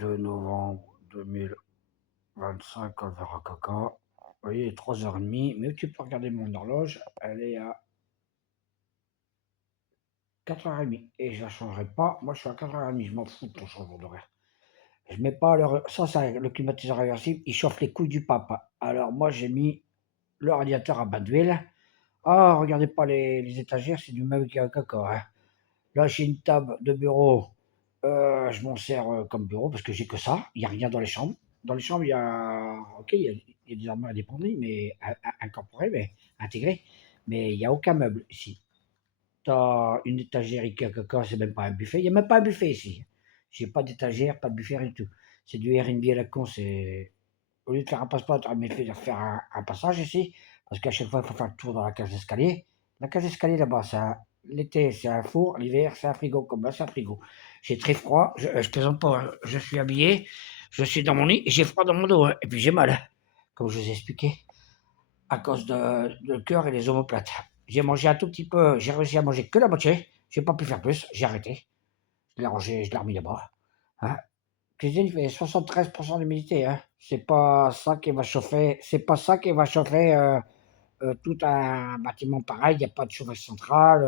2 novembre 2025, Alvera Caca. Vous voyez, il est 3h30, mais tu peux regarder mon horloge, elle est à 4h30. Et je la changerai pas. Moi, je suis à 4h30, je m'en fous de ton changement d'horaire. Je mets pas l'heure. Ça, c'est le climatiseur réversible, il chauffe les couilles du pape. Alors, moi, j'ai mis le radiateur à bain d'huile. Ah, regardez pas les étagères, c'est du même Caca, hein. Là, j'ai une table de bureau. Je m'en sers comme bureau parce que j'ai que ça. Il n'y a rien dans les chambres. Dans les chambres, il y a, ok, il y a des armoires indépendantes, mais incorporées, mais intégrées. Mais il n'y a aucun meuble ici. Tu as une étagère Ikea Kaka, c'est même pas un buffet. Il n'y a même pas un buffet ici. J'ai pas d'étagère, pas de buffet, rien du tout. C'est du Airbnb à la con. C'est au lieu de faire un passe-passe, tu as mieux fait de faire un passage ici, parce qu'à chaque fois, il faut faire le tour dans la cage d'escalier. La cage d'escalier là-bas, l'été, c'est un four, l'hiver, c'est un frigo, comme là, c'est un frigo. J'ai très froid, je plaisante pas, hein. Je suis habillé, je suis dans mon lit, et j'ai froid dans mon dos, hein. Et puis j'ai mal, hein, comme je vous ai expliqué, à cause de le cœur et les omoplates. J'ai mangé un tout petit peu, j'ai réussi à manger que la moitié, j'ai pas pu faire plus, j'ai arrêté. Je l'ai rangé, je l'ai remis là-bas, hein. Cuisine, il fait 73% d'humidité, hein. C'est pas ça qui va chauffer, c'est pas ça qui va chauffer tout un bâtiment pareil. Il n'y a pas de chauffage central.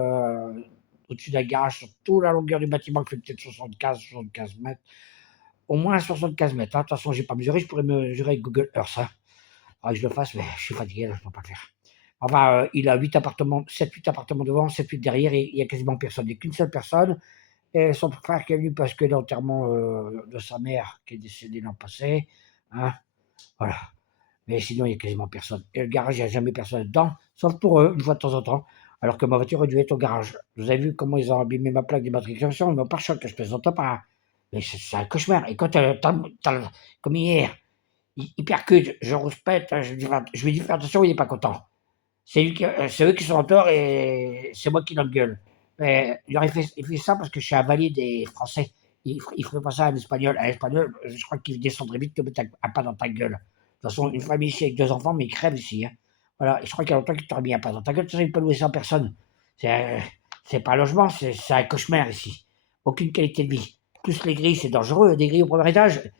Au-dessus d'un garage, sur toute la longueur du bâtiment, qui fait peut-être 75 mètres. Au moins 75 mètres, hein. De toute façon, j'ai pas mesuré, je pourrais mesurer avec Google Earth, hein. Faudrait que je le fasse, mais je suis fatigué, là, je ne peux pas le faire. Enfin, il a 8 appartements, 7-8 appartements devant, 7-8 derrière, et il y a quasiment personne. Il n'y a qu'une seule personne. Et son frère qui est venu parce que l'enterrement de sa mère qui est décédée l'an passé, hein, voilà. Mais sinon, il n'y a quasiment personne. Et le garage, il n'y a jamais personne dedans, sauf pour eux, une fois de temps en temps. Alors que ma voiture aurait dû être au garage. Vous avez vu comment ils ont abîmé ma plaque d'immatriculation, mon pare-choc, que je plaisante pas, hein. Mais c'est un cauchemar. Et quand comme hier, il percute, je rouspète, je lui dis fais attention, il n'est pas content. C'est eux qui sont en tort et c'est moi qui l'engueule. Mais il fait ça parce que je suis un valide des Français. Il ferait pas ça à un Espagnol. Un Espagnol, je crois qu'il descendrait vite te mettre un pas dans ta gueule. De toute façon, une famille ici avec 2 enfants, mais ils crèvent ici, hein. Voilà, et je crois qu'il y a longtemps qu'il t'aurait mis un pas dans ta gueule. De toute façon, il peut louer 100 personnes. C'est pas un logement, c'est un cauchemar ici. Aucune qualité de vie. Plus les grilles, c'est dangereux. Des grilles au premier étage.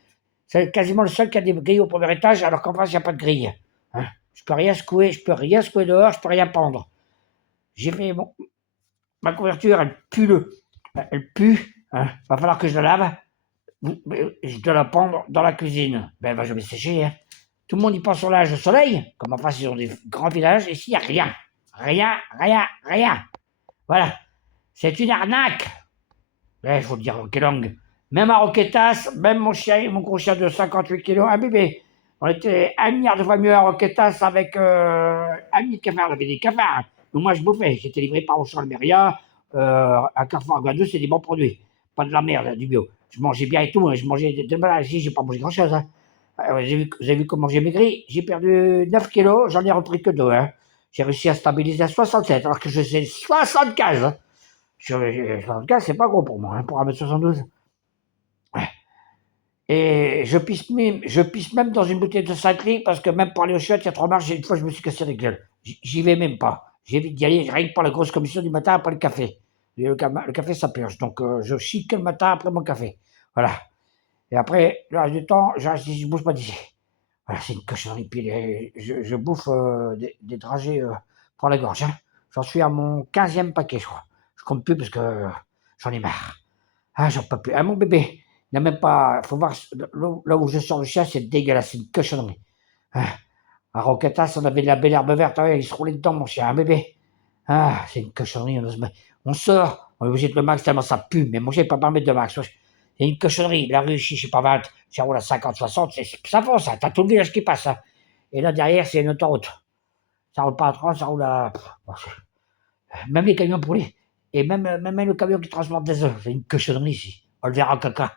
C'est quasiment le seul qui a des grilles au premier étage, alors qu'en face, il n'y a pas de grille, hein. Je peux rien secouer, je peux rien secouer dehors, je peux rien pendre. J'ai fait ma couverture, elle pue, hein. Va falloir que je la lave. Je dois la pendre dans la cuisine. Ben, elle va jamais sécher, hein. Tout le monde y pense au linge au soleil. Comme en face, ils ont des grands villages. Ici, il n'y a rien. Rien, rien, rien. Voilà. C'est une arnaque. Il faut le dire en quelle langue. Même à Roquetas, même mon chien, mon gros chien de 58 kilos, un bébé. On était 1 milliard de fois mieux à Roquetas avec un millier de cafards. On avait des cafards. Donc moi, je bouffais. J'étais livré par Auchan Almeria. À Carrefour Aguadou, c'est des bons produits. Pas de la merde, du bio. Je mangeais bien et tout, hein. Je mangeais de malade. Ici, j'ai pas mangé grand-chose, hein. Vous avez vu comment j'ai maigri? J'ai perdu 9 kilos, j'en ai repris que 2, hein. J'ai réussi à stabiliser à 67, alors que je sais 75, hein. Sur les 75, c'est pas gros pour moi, hein, pour 1m72. Ouais. Et je pisse même dans une bouteille de 5 litres parce que même pour aller aux chiottes, il y a 3 marches, une fois je me suis cassé la gueule. J'y vais même pas. J'évite d'y aller rien que pour la grosse commission du matin après le café. Et le café, ça purge. Donc je chie que le matin après mon café. Voilà. Et après, le reste du temps, je reste ici, je bouge pas d'ici. Voilà, c'est une cochonnerie. Puis je bouffe des dragées pour la gorge, hein. J'en suis à mon 15e paquet, je crois. Je compte plus parce que j'en ai marre. Ah, j'en peux plus. Ah, mon bébé, il n'a même pas. Faut voir là où je sors le chien, c'est dégueulasse, c'est une cochonnerie. Ah, à Roquetas, on avait de la belle herbe verte, ouais, il se roulait dedans, mon chien, un bébé. Ah, c'est une cochonnerie. On sort, on est obligé de le max tellement ça pue, mais moi, j'ai pas permis de max. C'est une cochonnerie. La rue ici, je sais pas 20, ça roule à 50, 60, ça fonce, ça. T'as tout le village qui passe, hein. Et là, derrière, c'est une autoroute. Ça roule pas à 30, ça roule à. Bon, même les camions brûlés. Et même le camion qui transporte des œufs, c'est une cochonnerie ici. On le verra caca.